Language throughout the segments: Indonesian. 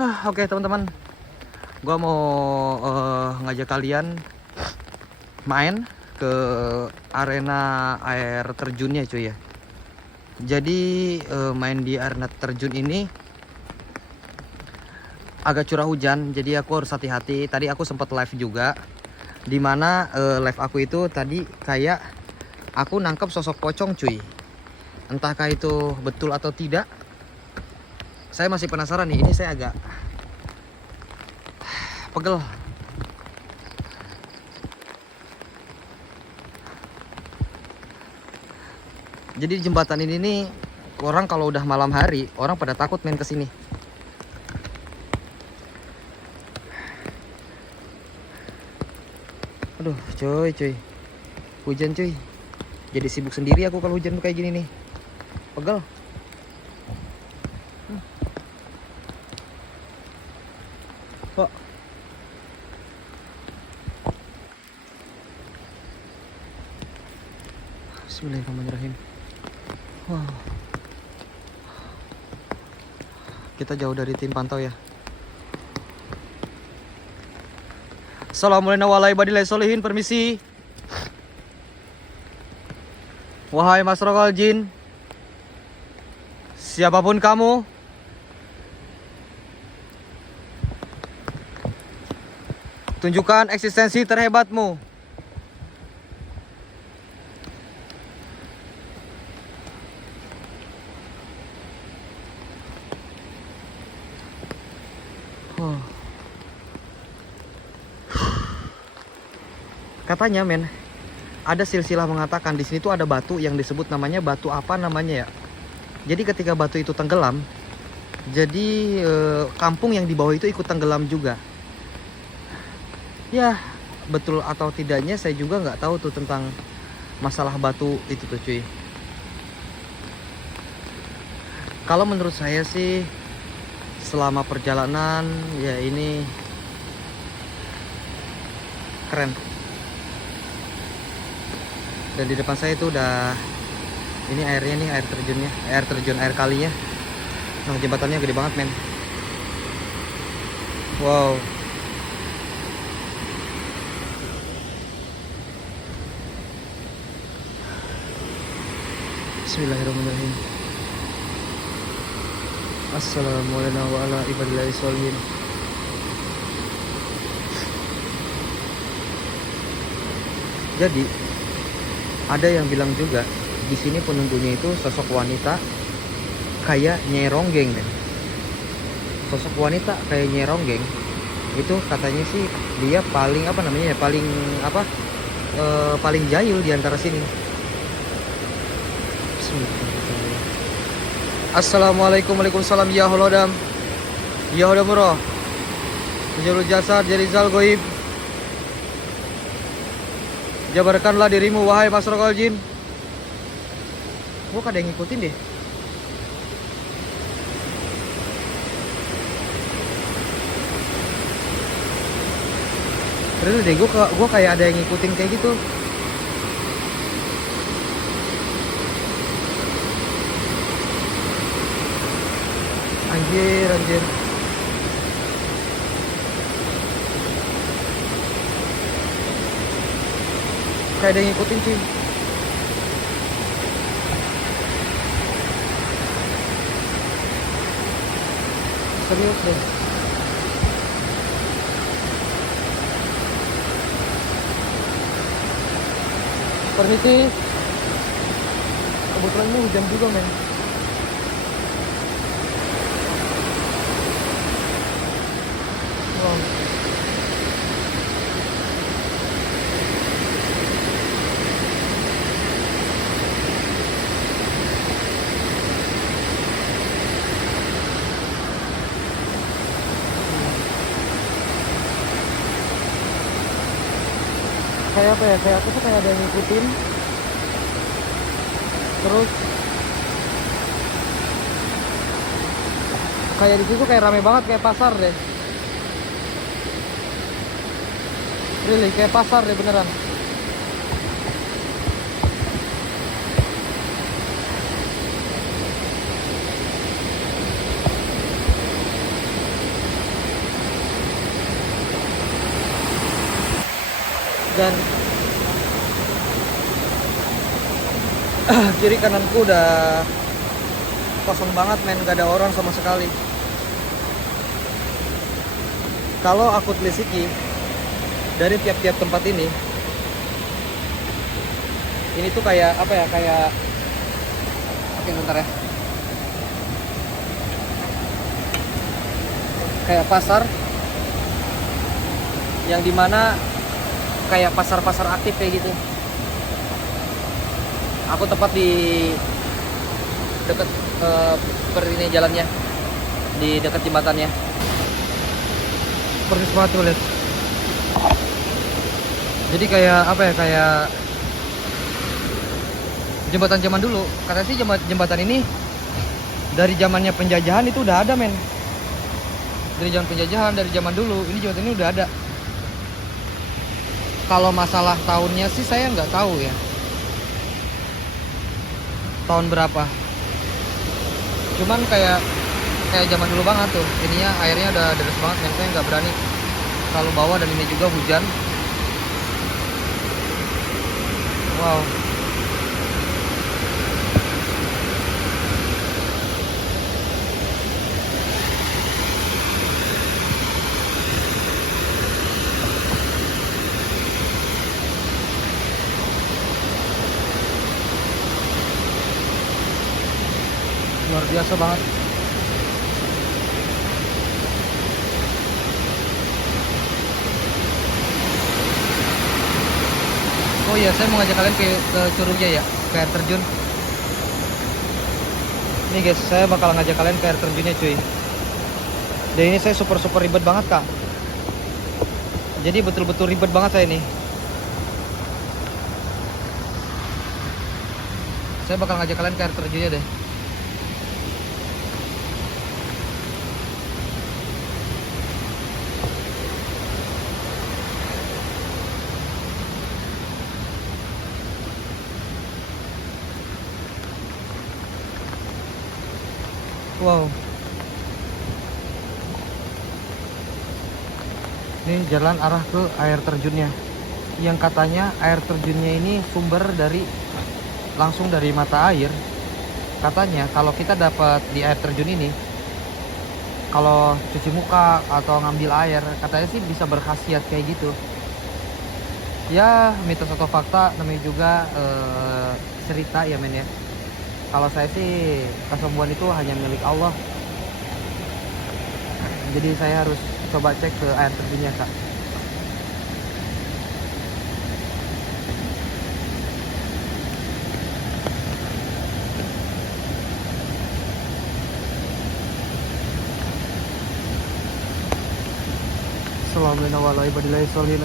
Oke teman-teman, gua mau ngajak kalian main ke arena air terjunnya cuy ya. Jadi main di arena terjun ini agak curah hujan, jadi aku harus hati-hati. Tadi aku sempat live juga, dimana live aku itu tadi kayak aku nangkep sosok pocong cuy. Entahkah itu betul atau tidak, saya masih penasaran nih. Ini saya agak pegel. Jadi di jembatan ini nih, orang kalau udah malam hari, orang pada takut main ke sini. Aduh, cuy. Hujan cuy. Jadi sibuk sendiri aku kalau hujan kayak gini nih. Pegel. Kok Bismillahirrahmanirrahim. Wow. Kita jauh dari tim pantau ya. Assalamualaikum warahmatullahi wabarakatuh. Permisi. Wahai Masrokal Jin, siapapun kamu, tunjukkan eksistensi terhebatmu. Katanya men, ada silsilah mengatakan di sini tuh ada batu yang disebut namanya batu apa namanya ya. Jadi ketika batu itu tenggelam, jadi kampung yang di bawah itu ikut tenggelam juga. Ya, betul atau tidaknya saya juga nggak tahu tuh tentang masalah batu itu tuh cuy. Kalau menurut saya sih, selama perjalanan ya ini keren. Dan di depan saya itu udah, ini airnya nih, air terjunnya, air kalinya. Nah, jembatannya gede banget men. Wow. Bismillahirrahmanirrahim. Assalamualaikum warahmatullahi wabarakatuh. Jadi ada yang bilang juga di sini penunggunya itu sosok wanita kayak Nyai Ronggeng deh. Sosok wanita kayak Nyai Ronggeng itu katanya sih dia paling apa namanya ya, paling apa, paling jahil di antara sini. Assalamualaikum waalaikumsalam ya holodam ya hodamuro Jalul jasad jarizal goib. Jabarkanlah dirimu wahai Masrokal Jin. Gua kadang ngikutin deh. Terus deh gua kayak ada yang ngikutin kayak gitu. Anjir. Kayak ada yang ngikutin cuy. Serius deh. Permisi. Kebetulan ini hujan juga men. Wow. Kayak apa ya, kayak aku tuh kayak ada yang ngikutin. Terus kayak di situ kayak rame banget, kayak pasar deh. Really, kayak pasar deh beneran. Dan kiri kananku udah kosong banget men, gak ada orang sama sekali. Kalau aku telisiki dari tiap-tiap tempat ini tuh kayak apa ya, kayak oke bentar ya, kayak pasar yang dimana kayak pasar-pasar aktif kayak gitu. Aku tepat di deket seperti ini jalannya, di dekat jembatannya. Persis banget tuh lihat. Jadi kayak apa ya, kayak jembatan zaman dulu. Katanya sih jembatan ini dari zamannya penjajahan itu udah ada men. Dari zaman penjajahan, dari zaman dulu ini jembatan ini udah ada. Kalau masalah tahunnya sih saya nggak tahu ya, tahun berapa. Cuman kayak zaman dulu banget tuh. Ininya airnya udah deras banget men, saya nggak berani terlalu bawa, dan ini juga hujan. Wow. Luar biasa banget. Oh iya, saya mau ngajak kalian ke Curugnya ya, ke air terjun. Nih guys, saya bakal ngajak kalian ke air terjunnya cuy. Dan ini saya super ribet banget kak. Jadi betul-betul ribet banget saya ini. Saya bakal ngajak kalian ke air terjunnya deh. Wow. Ini jalan arah ke air terjunnya. Yang katanya air terjunnya ini sumber dari langsung dari mata air. Katanya kalau kita dapat di air terjun ini, kalau cuci muka atau ngambil air, katanya sih bisa berkhasiat kayak gitu. Ya mitos atau fakta, namanya juga cerita ya men ya. Kalau saya sih, kesembuhan itu hanya milik Allah. Jadi saya harus coba cek ke air terjunnya kak.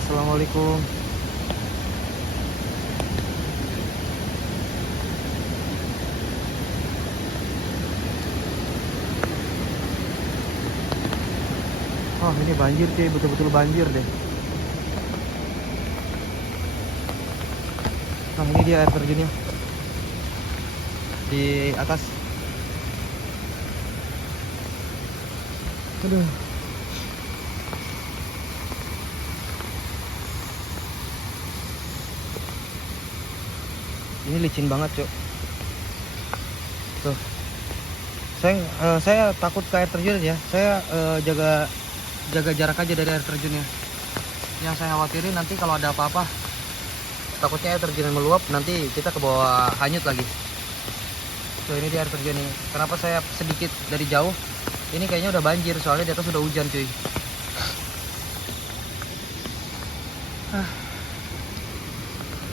Assalamualaikum. Oh ini banjir cuy, betul-betul banjir deh. Nah ini dia air terjunnya di atas. Aduh. Ini licin banget cok. Tuh. Saya takut ke air terjun ya. Saya jaga jarak aja dari air terjunnya. Yang saya khawatirin nanti kalau ada apa-apa, takutnya air terjun meluap, nanti kita ke bawah hanyut lagi. Tuh ini di air terjun nih. Kenapa saya sedikit dari jauh? Ini kayaknya udah banjir, soalnya di atas udah hujan cuy.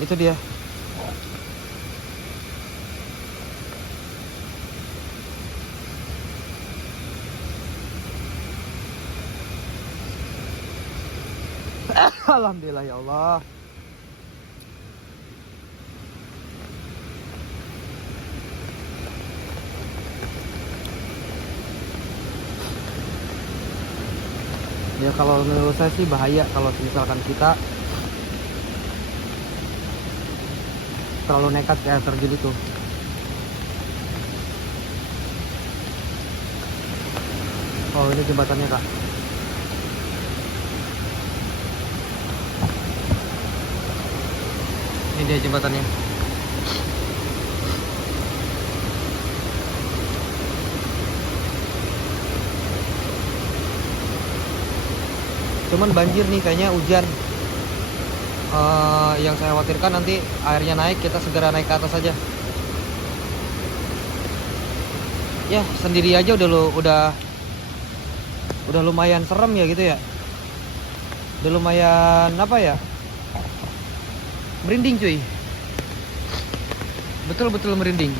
Itu dia. Alhamdulillah ya Allah. Ya kalau menurut saya sih bahaya kalau misalkan kita terlalu nekat ke air terjun itu. Oh ini jembatannya kak. dia jembatannya. Cuman banjir nih, kayaknya hujan. Yang saya khawatirkan nanti airnya naik, kita segera naik ke atas saja. Ya sendiri aja udah lumayan serem ya gitu ya. Udah lumayan apa ya, merinding cuy, betul-betul merinding.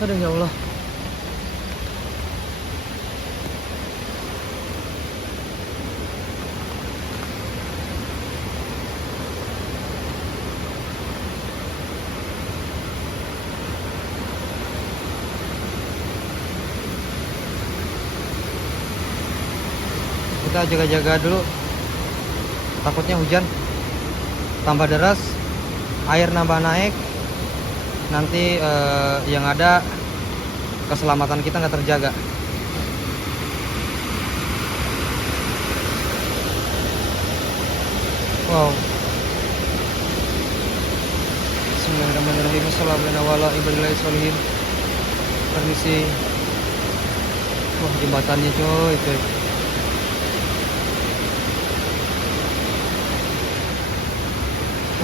Aduh ya Allah. Kita jaga-jaga dulu, takutnya hujan tambah deras, air nambah naik, nanti yang ada keselamatan kita nggak terjaga. Wow. Bismillahirrahmanirrahim. Assalamualaikum warahmatullahi wabarakatuh. Permisi. Wah, jembatannya coy.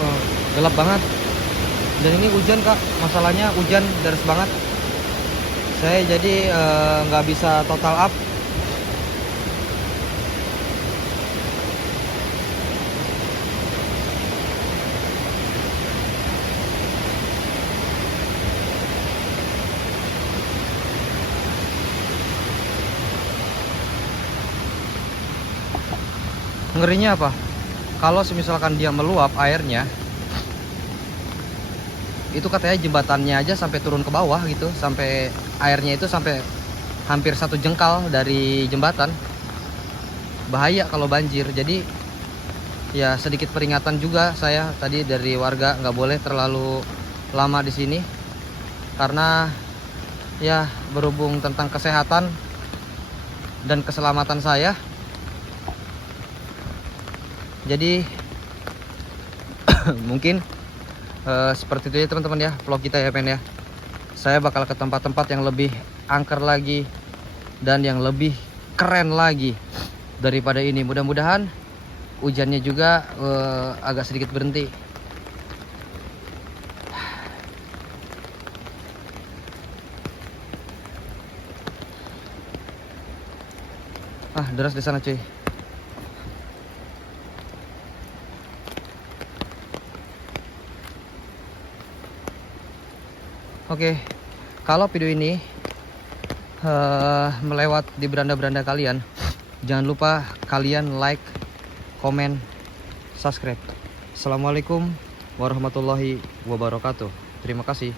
Wow, gelap banget. Dan ini hujan kak, masalahnya hujan deras banget. Saya jadi nggak bisa total up. Ngerinya apa? Kalau misalkan dia meluap airnya, itu katanya jembatannya aja sampai turun ke bawah gitu, sampai airnya itu sampai hampir 1 jengkal dari jembatan. Bahaya kalau banjir. Jadi ya sedikit peringatan juga saya tadi dari warga, nggak boleh terlalu lama di sini karena ya berhubung tentang kesehatan dan keselamatan saya. Jadi mungkin seperti itu ya teman-teman ya vlog kita ya men ya. Saya bakal ke tempat-tempat yang lebih angker lagi dan yang lebih keren lagi daripada ini. Mudah-mudahan hujannya juga agak sedikit berhenti. Deras di sana cuy. Oke, kalau video ini melewat di beranda-beranda kalian, jangan lupa kalian like, komen, subscribe. Assalamualaikum warahmatullahi wabarakatuh. Terima kasih.